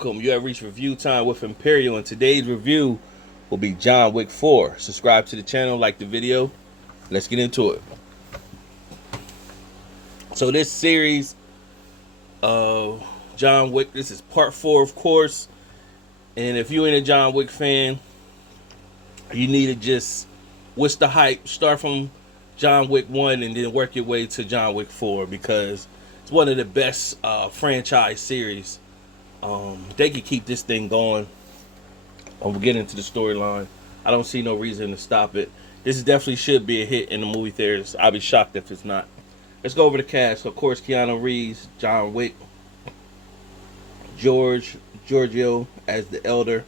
Welcome. You have reached review time with Imperial, and today's review will be John Wick 4. Subscribe to the channel, like the video. Let's get into it. So this series of John Wick, this is part 4, of course. And if you ain't a John Wick fan, you need to just what's the hype? Start from John Wick 1 and then work your way to John Wick 4 because it's one of the best franchise series. They could keep this thing going. We'll get into the storyline. I don't see no reason to stop it. This definitely should be a hit in the movie theaters. I'll be shocked if it's not. Let's go over the cast. Of course, Keanu Reeves, John Wick, Giorgio as the Elder,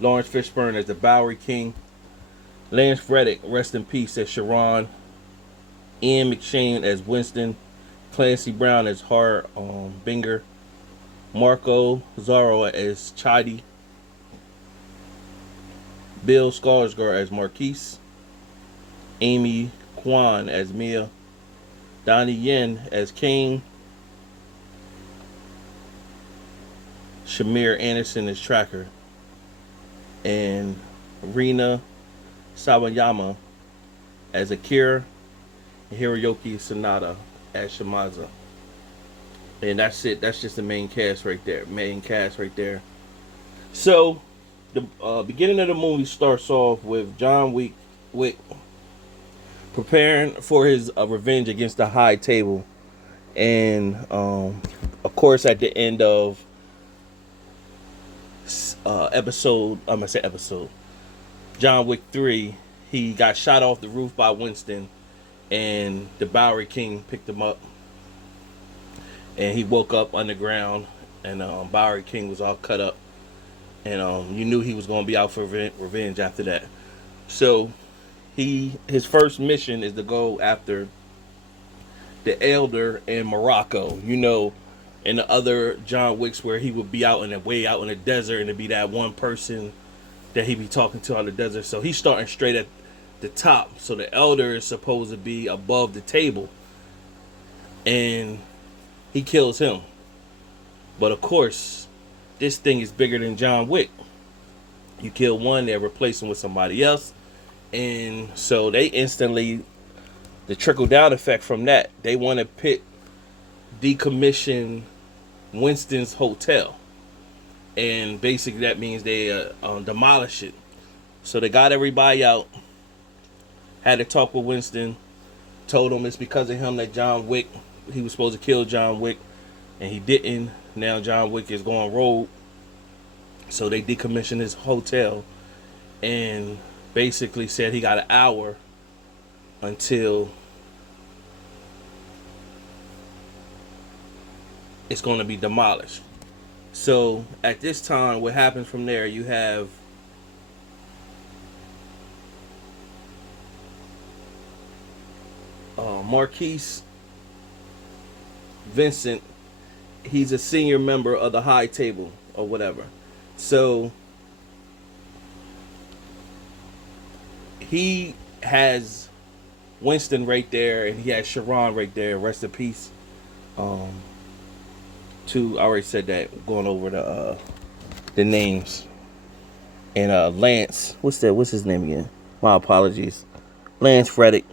Lawrence Fishburne as the Bowery King, Lance Reddick, rest in peace, as Sharon, Ian McShane as Winston, Clancy Brown as Binger, Marco Zarro as Chidi, Bill Skarsgård as Marquise, Amy Kwan as Mia, Donnie Yen as King, Shamir Anderson as Tracker, and Rina Sawayama as Akira, and Hiroyuki Sanada as Shimaza. And that's it. That's just the main cast right there. So, the beginning of the movie starts off with John Wick preparing for his revenge against the High Table. And, of course, at the end of John Wick 3, he got shot off the roof by Winston, and the Bowery King picked him up. And he woke up underground, and Bowery King was all cut up. And you knew he was going to be out for revenge after that. So, his first mission is to go after the Elder in Morocco. You know, in the other John Wicks where he would be way out in the desert, and it'd be that one person that he'd be talking to out in the desert. So, he's starting straight at the top. So, the Elder is supposed to be above the table. And he kills him. But of course, this thing is bigger than John Wick. You kill one, they replace him with somebody else. And so they instantly, the trickle down effect from that, they want to decommission Winston's hotel. And basically that means they demolish it. So they got everybody out, had to talk with Winston, told him it's because of him that John Wick, he was supposed to kill John Wick, and he didn't. Now John Wick is going rogue. So they decommissioned his hotel and basically said he got an hour until it's going to be demolished. So at this time, what happens from there, you have Marquise Vincent. He's a senior member of the High Table or whatever. So he has Winston right there, and he has Sharon right there. Rest in peace. I already said that. Going over the names. And Lance, what's his name again? My apologies. Lance Reddick.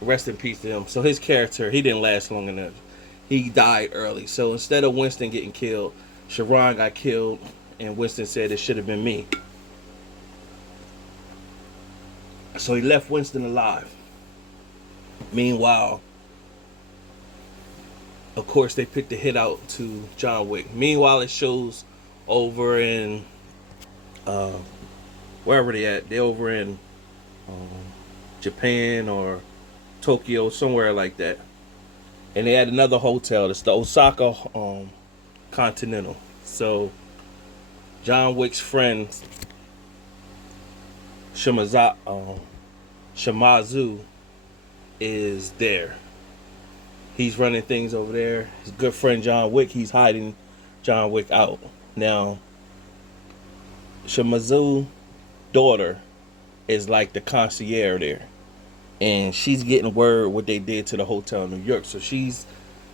Rest in peace to him. So his character, he didn't last long enough. He died early. So instead of Winston getting killed, Sharon got killed, and Winston said it should have been me. So he left Winston alive. Meanwhile, of course, they picked the hit out to John Wick. Meanwhile, it shows over in wherever they at. They're over in Japan or Tokyo, somewhere like that. And they had another hotel. It's the Osaka Continental. So John Wick's friend Shimazu is there. He's running things over there. His good friend John Wick, he's hiding John Wick out. Now, Shimazu's daughter is like the concierge there. And she's getting word what they did to the hotel in New York. So she's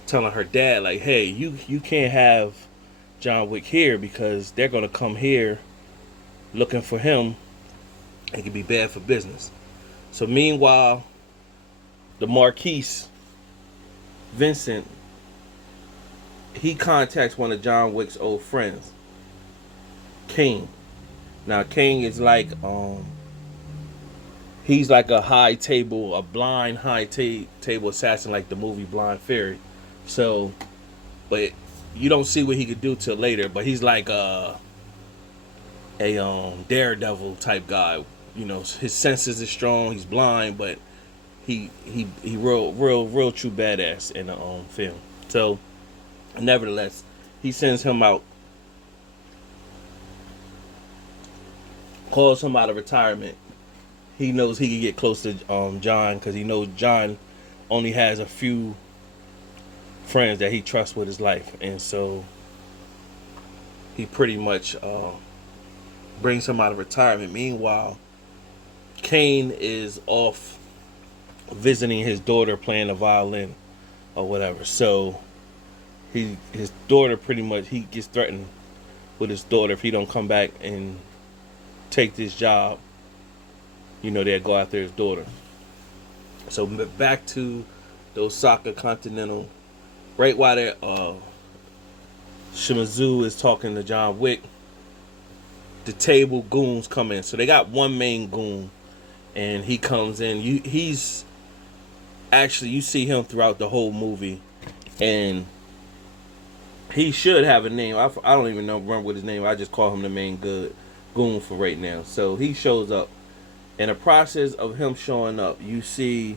telling her dad, like, hey, you can't have John Wick here because they're gonna come here looking for him. It could be bad for business. So meanwhile, the Marquise, Vincent, he contacts one of John Wick's old friends, King. Now King is like he's like a blind table assassin, like the movie Blind Fury. So, but you don't see what he could do till later. But he's like a daredevil type guy. You know, his senses are strong. He's blind, but he real true badass in the film. So, nevertheless, he sends him out, calls him out of retirement. He knows he can get close to John because he knows John only has a few friends that he trusts with his life, and so he pretty much brings him out of retirement. Meanwhile, Kane is off visiting his daughter, playing the violin or whatever. So his daughter pretty much, he gets threatened with his daughter if he don't come back and take this job. You know, they'll go after his daughter. So back to the Osaka Continental. Right while they're Shimizu is talking to John Wick, the table goons come in. So they got one main goon, and he comes in. He's actually, you see him throughout the whole movie, and he should have a name. I don't even remember what his name. I just call him the main goon for right now. So he shows up. In the process of him showing up, you see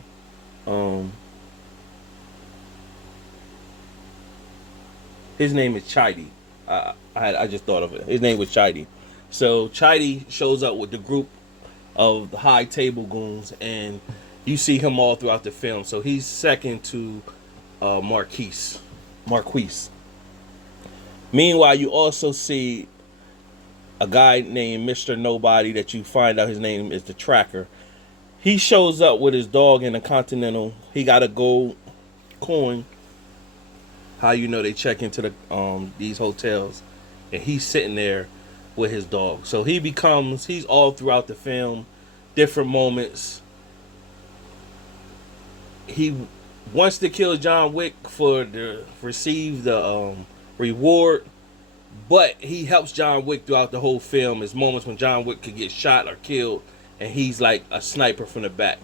his name is Chidi. I just thought of it. His name was Chidi. So Chidi shows up with the group of the high table goons, and you see him all throughout the film. So he's second to Marquise. Meanwhile, you also see a guy named Mr. Nobody that you find out his name is the Tracker. He shows up with his dog in the Continental. He got a gold coin. How you know they check into the these hotels, and he's sitting there with his dog. So he's all throughout the film, different moments. He wants to kill John Wick receive the reward. But he helps John Wick throughout the whole film. There's moments when John Wick could get shot or killed, and he's like a sniper from the back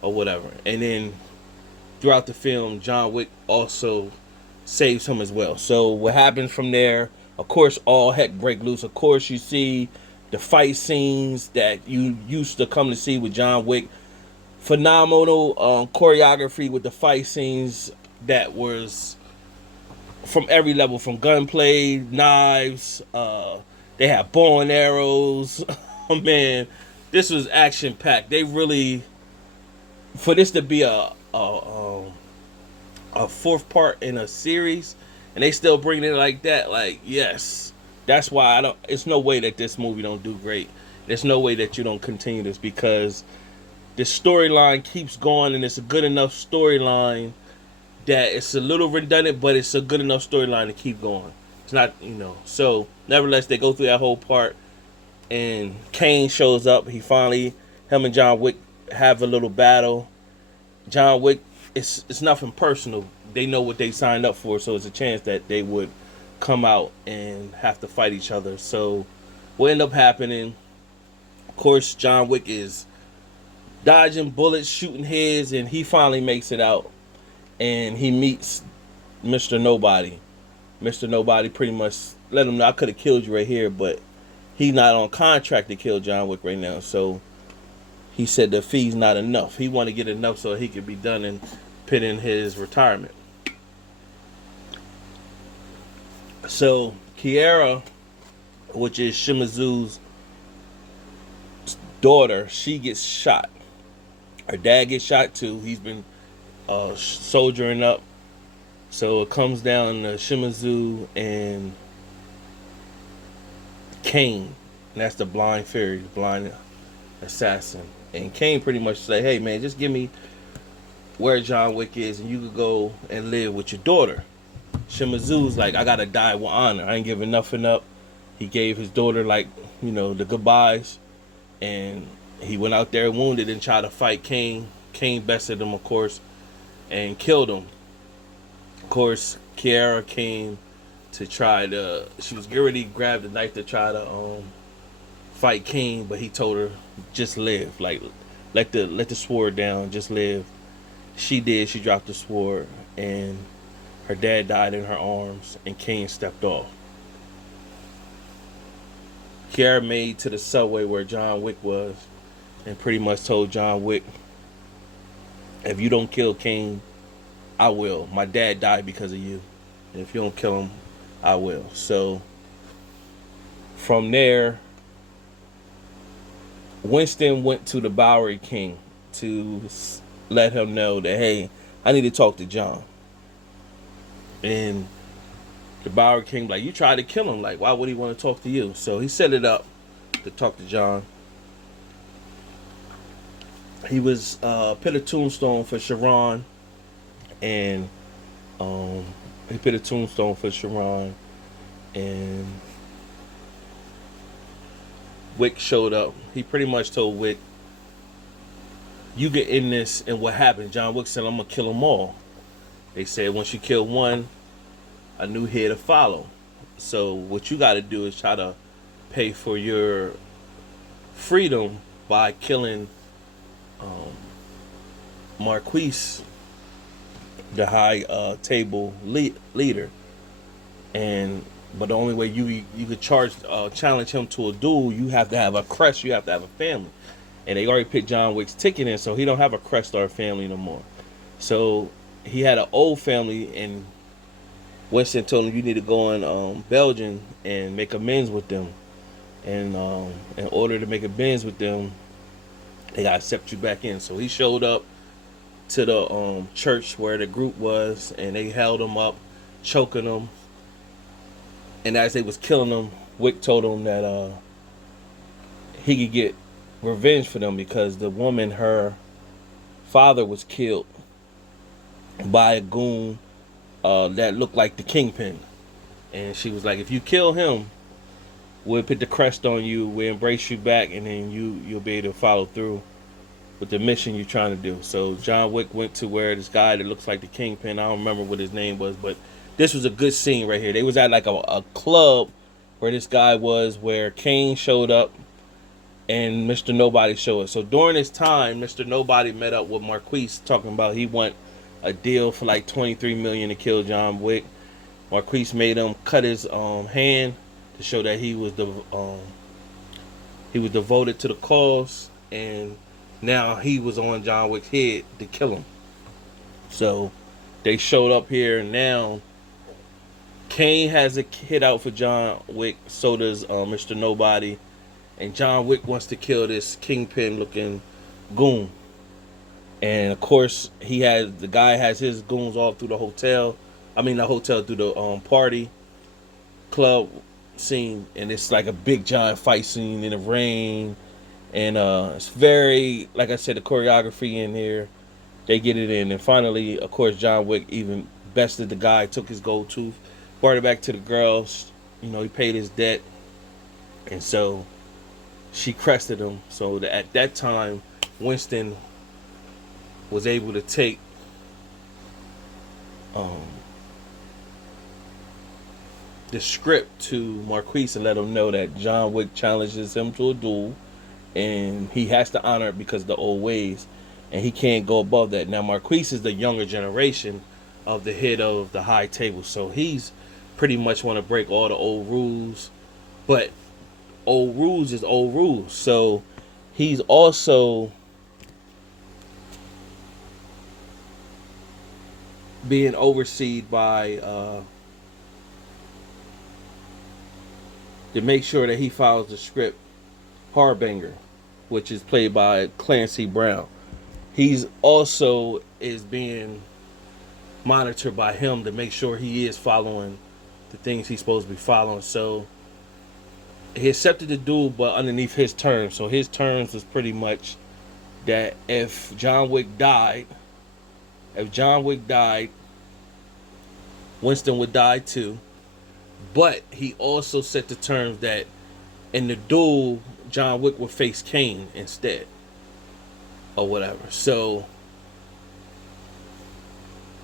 or whatever. And then throughout the film, John Wick also saves him as well. So what happens from there, of course, all heck break loose. Of course, you see the fight scenes that you used to come to see with John Wick. Phenomenal choreography with the fight scenes that was from every level, from gunplay, knives, they had bow and arrows. Oh man, this was action packed. They really, for this to be a fourth part in a series, and they still bring it like that, like, yes, that's why it's no way that this movie don't do great. There's no way that you don't continue this, because the storyline keeps going, and it's a good enough storyline that it's a little redundant, but it's a good enough storyline to keep going. It's not, So, nevertheless, they go through that whole part, and Kane shows up. Him and John Wick have a little battle. John Wick, it's nothing personal. They know what they signed up for, so it's a chance that they would come out and have to fight each other. So, what ended up happening, of course, John Wick is dodging bullets, shooting heads, and he finally makes it out. And he meets Mr. Nobody. Mr. Nobody pretty much let him know, I could have killed you right here, but he's not on contract to kill John Wick right now. So he said the fee's not enough. He wanted to get enough so he could be done and put in his retirement. So Kiara, which is Shimizu's daughter, she gets shot. Her dad gets shot too. He's been soldiering up. So it comes down to Shimizu and Kane. And that's the blind assassin. And Kane pretty much say, hey man, just give me where John Wick is and you could go and live with your daughter. Shimazu's like, I gotta die with honor. I ain't giving nothing up. He gave his daughter, like, the goodbyes, and he went out there wounded and tried to fight Kane. Kane bested him, of course, and killed him. Of course, Kiara came to try to. She was getting ready to grab the knife to try to fight Kane, but he told her, just live. Like, let the sword down, just live. She did. She dropped the sword, and her dad died in her arms, and Kane stepped off. Kiara made to the subway where John Wick was, and pretty much told John Wick, if you don't kill Kane, I will. My dad died because of you. And if you don't kill him, I will. So from there, Winston went to the Bowery King to let him know that, hey, I need to talk to John. And the Bowery King, like, you tried to kill him. Like, why would he want to talk to you? So he set it up to talk to John. He was put a tombstone for Sharon, and he put a tombstone for Sharon, and Wick showed up. He pretty much told Wick, you get in this, and what happened? John Wick said, I'm gonna kill them all. They said once you kill one, a new head to follow. So what you got to do is try to pay for your freedom by killing Marquise, the high table leader. But the only way you could challenge him to a duel, you have to have a crest, you have to have a family. And they already put John Wick's ticket in, so he don't have a crest or a family no more. So he had an old family, and Winston told him, you need to go in Belgium and make amends with them. And in order to make amends with them, they gotta accept you back in. So he showed up to the church where the group was, and they held him up, choking him. And as they was killing him, Wick told him that he could get revenge for them because the woman, her father, was killed by a goon that looked like the Kingpin. And she was like, if you kill him, we'll put the crest on you, we'll embrace you back, and then you'll be able to follow through with the mission you're trying to do. So John Wick went to where this guy that looks like the Kingpin, I don't remember what his name was, but this was a good scene right here. They was at like a club where this guy was, where Kane showed up and Mr. Nobody showed up. So during this time, Mr. Nobody met up with Marquise, talking about he want a deal for like $23 million to kill John Wick. Marquise made him cut his hand to show that he was devoted to the cause, and now he was on John Wick's head to kill him. So they showed up here, and now Kane has a hit out for John Wick, so does Mr. Nobody, and John Wick wants to kill this Kingpin looking goon. And of course, the guy has his goons all through the hotel. I mean, the hotel, through the party club scene, and it's like a big giant fight scene in the rain. And it's very, like I said, the choreography in here, they get it in. And finally, of course, John Wick even bested the guy, took his gold tooth, brought it back to the girls. He paid his debt, and so she crested him. So that at that time, Winston was able to take the script to Marquise and let him know that John Wick challenges him to a duel, and he has to honor it because of the old ways, and he can't go above that. Now Marquise is the younger generation of the head of the high table, so he's pretty much want to break all the old rules, but old rules is old rules. So he's also being overseen by to make sure that he follows the script, Harbinger, which is played by Clancy Brown. He's also is being monitored by him to make sure he is following the things he's supposed to be following. So he accepted the duel, but underneath his terms. So his terms was pretty much that if John Wick died, Winston would die too. But he also set the terms that in the duel, John Wick would face Kane instead, or whatever. So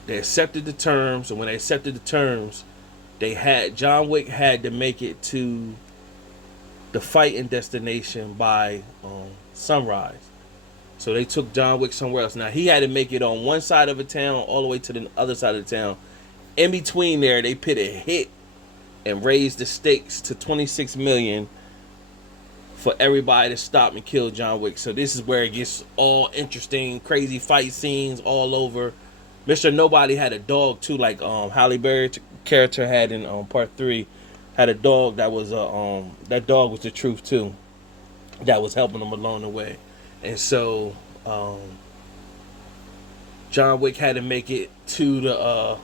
they accepted the terms, and when they accepted the terms, John Wick had to make it to the fighting destination by sunrise. So they took John Wick somewhere else. Now he had to make it on one side of a town all the way to the other side of the town. In between there, they put a hit and raised the stakes to 26 million for everybody to stop and kill John Wick. So this is where it gets all interesting, crazy fight scenes all over. Mr. Nobody had a dog too, like Halle Berry character had in part 3, had a dog that was that dog was the truth too, that was helping him along the way. And so John Wick had to make it to the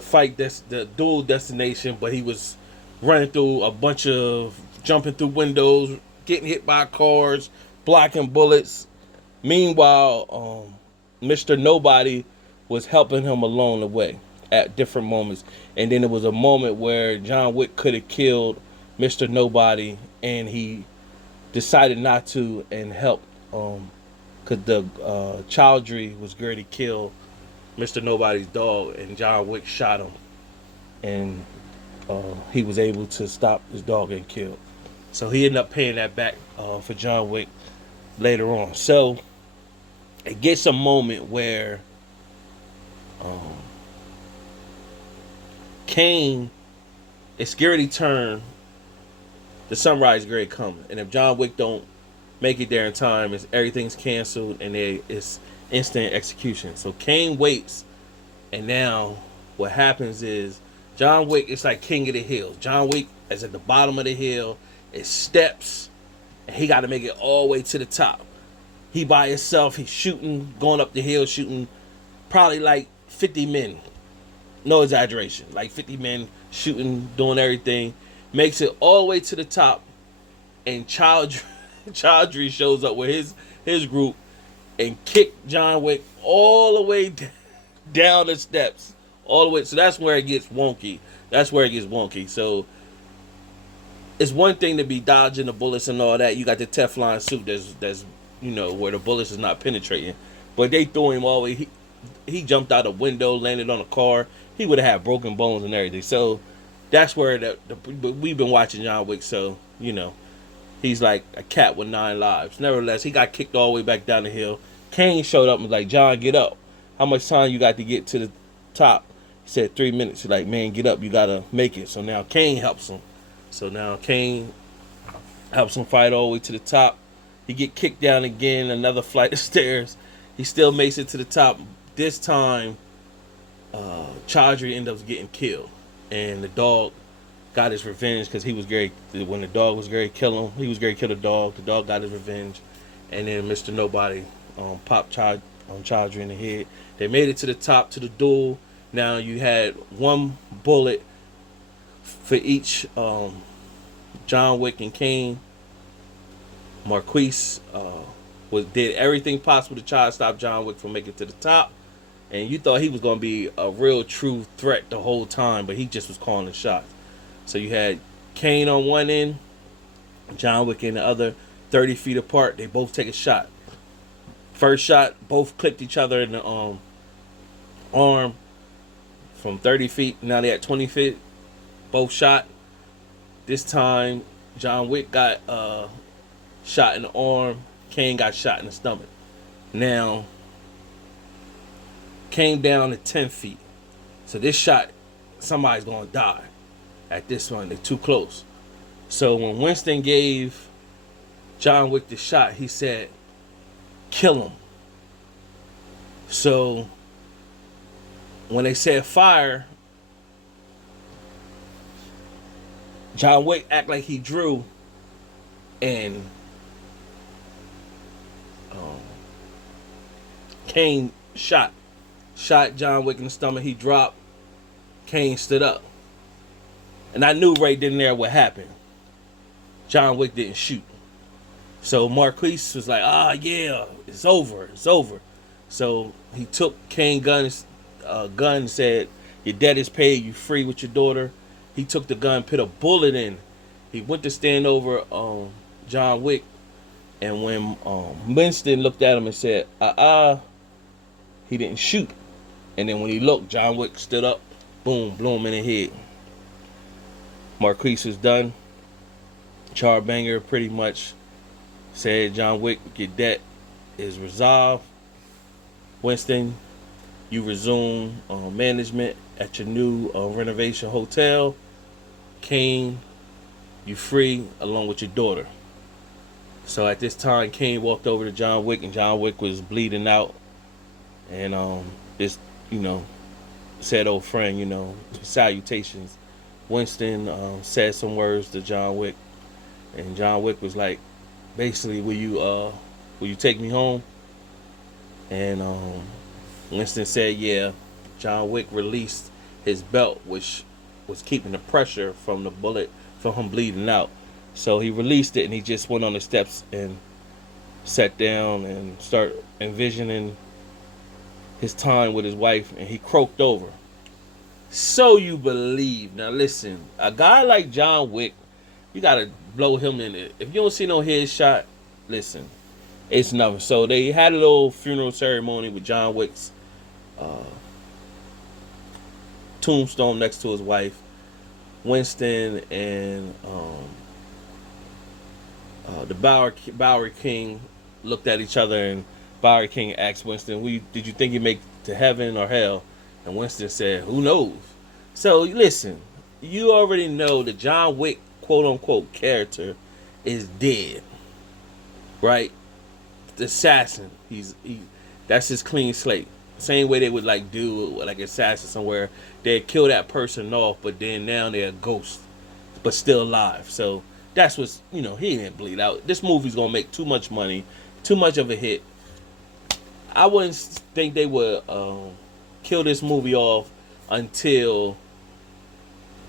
fight, that's the dual destination, but he was running through a bunch of, jumping through windows, getting hit by cars, blocking bullets. Meanwhile, Mr. Nobody was helping him along the way at different moments. And then there was a moment where John Wick could have killed Mr. Nobody, and he decided not to and helped, because the Chowdhury was going to kill Mr. Nobody's dog, and John Wick shot him, and he was able to stop his dog getting killed. So he ended up paying that back for John Wick later on. So it gets a moment where Kane, it's security turn, the sunrise grade coming, and if John Wick don't make it there in time, everything's canceled and it's instant execution. So Kane waits, and now what happens is John Wick is like king of the hill. John Wick is at the bottom of the hill. It steps, and he got to make it all the way to the top. He by himself, he's shooting, going up the hill, shooting probably like 50 men. No exaggeration. Like 50 men shooting, doing everything. Makes it all the way to the top, and Chowdhury shows up with his group and kick John Wick all the way down the steps. All the way. So that's where it gets wonky. So it's one thing to be dodging the bullets and all that. You got the Teflon suit that's where the bullets is not penetrating. But they threw him all the way. He jumped out a window, landed on a car. He would have had broken bones and everything. So that's where we've been watching John Wick. So he's like a cat with 9 lives. Nevertheless, he got kicked all the way back down the hill. Kane showed up and was like, "John, get up. How much time you got to get to the top?" He said 3 minutes. He's like, "Man, get up. You got to make it." So now Kane helps him. Fight all the way to the top. He get kicked down again, another flight of stairs. He still makes it to the top. This time, Chowdhury ends up getting killed. And the dog got his revenge because when the dog was going to kill him, he was going to kill the dog. The dog got his revenge. And then Mr. Nobody popped Chowdhury in the head. They made it to the top, to the duel. Now you had one bullet for each John Wick and Kane. Marquise did everything possible to try to stop John Wick from making it to the top. And you thought he was going to be a real true threat the whole time, but he just was calling the shots. So you had Kane on one end, John Wick in the other, 30 feet apart. They both take a shot. First shot, both clipped each other in the arm from 30 feet. Now they at 20 feet. Both shot. This time, John Wick got shot in the arm. Kane got shot in the stomach. Now, came down to 10 feet. So this shot, somebody's going to die. At this one, they're too close. So when Winston gave John Wick the shot, he said, "Kill him." So when they said fire, John Wick act like he drew, and Kane shot John Wick in the stomach. He dropped. Kane stood up. And I knew right then and there what happened. John Wick didn't shoot. So Marquise was like, yeah, it's over. So he took Kane's gun and said, Your debt is paid. You free with your daughter. He took the gun, put a bullet in. He went to stand over John Wick, and when Winston looked at him and said, he didn't shoot. And then when he looked, John Wick stood up, boom, blew him in the head. Marquise was done. Charbanger pretty much said, John Wick, your debt is resolved. Winston, you resume management at your new renovation hotel. Kane, you free along with your daughter. So at this time, Kane walked over to John Wick, and John Wick was bleeding out. And this, said, old friend, salutations. Winston said some words to John Wick, and John Wick was like, basically, will you take me home? And Winston said, yeah. John Wick released his belt, which was keeping the pressure from the bullet from him bleeding out. So he released it, and he just went on the steps and sat down and started envisioning his time with his wife, and he croaked over. So you believe. Now listen, a guy like John Wick, you gotta blow him in it. If you don't see no headshot, listen, it's nothing. So they had a little funeral ceremony with John Wick's tombstone next to his wife. Winston and the Bowery King looked at each other, and Bowery King asked Winston, did you think you'd make it to heaven or hell? And Winston said, who knows? So listen, you already know the John Wick quote-unquote character is dead, right? The assassin, that's his clean slate. Same way they would do like assassin somewhere. They'd kill that person off, but then now they're a ghost, but still alive. So that's what's, he didn't bleed out. This movie's gonna make too much money, too much of a hit. I wouldn't think they would kill this movie off until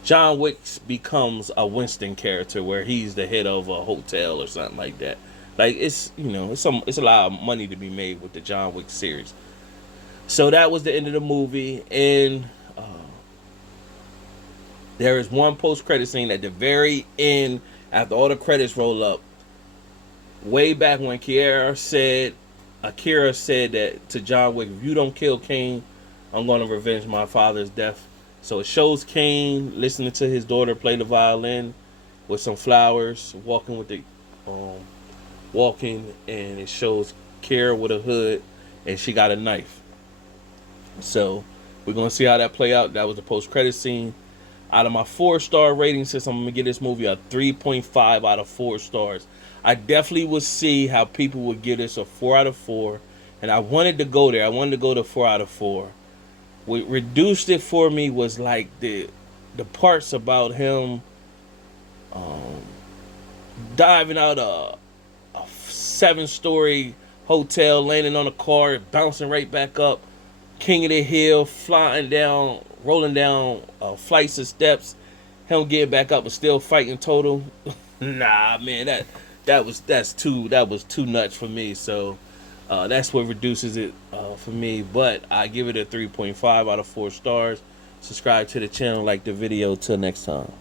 John Wick becomes a Winston character, where he's the head of a hotel or something like that. Like, it's a lot of money to be made with the John Wick series. So that was the end of the movie, and there is one post-credit scene at the very end, after all the credits roll up. Way back when Akira said that to John Wick, if you don't kill Kane, I'm going to revenge my father's death. So it shows Kane listening to his daughter play the violin with some flowers, walking, and it shows Kira with a hood, and she got a knife. So we're going to see how that play out. That was the post-credit scene. Out of my 4-star rating system, I'm going to give this movie a 3.5 out of 4 stars. I definitely would see how people would give this a 4 out of 4. And I wanted to go there. I wanted to go to 4 out of 4. What reduced it for me was like the parts about him diving out a 7-story hotel, landing on a car, bouncing right back up, king of the hill, flying down, rolling down flights of steps, him getting back up and still fighting total. Nah, man, that's too nuts for me. So that's what reduces it for me. But I give it a 3.5 out of 4 stars. Subscribe to the channel, like the video. Till next time.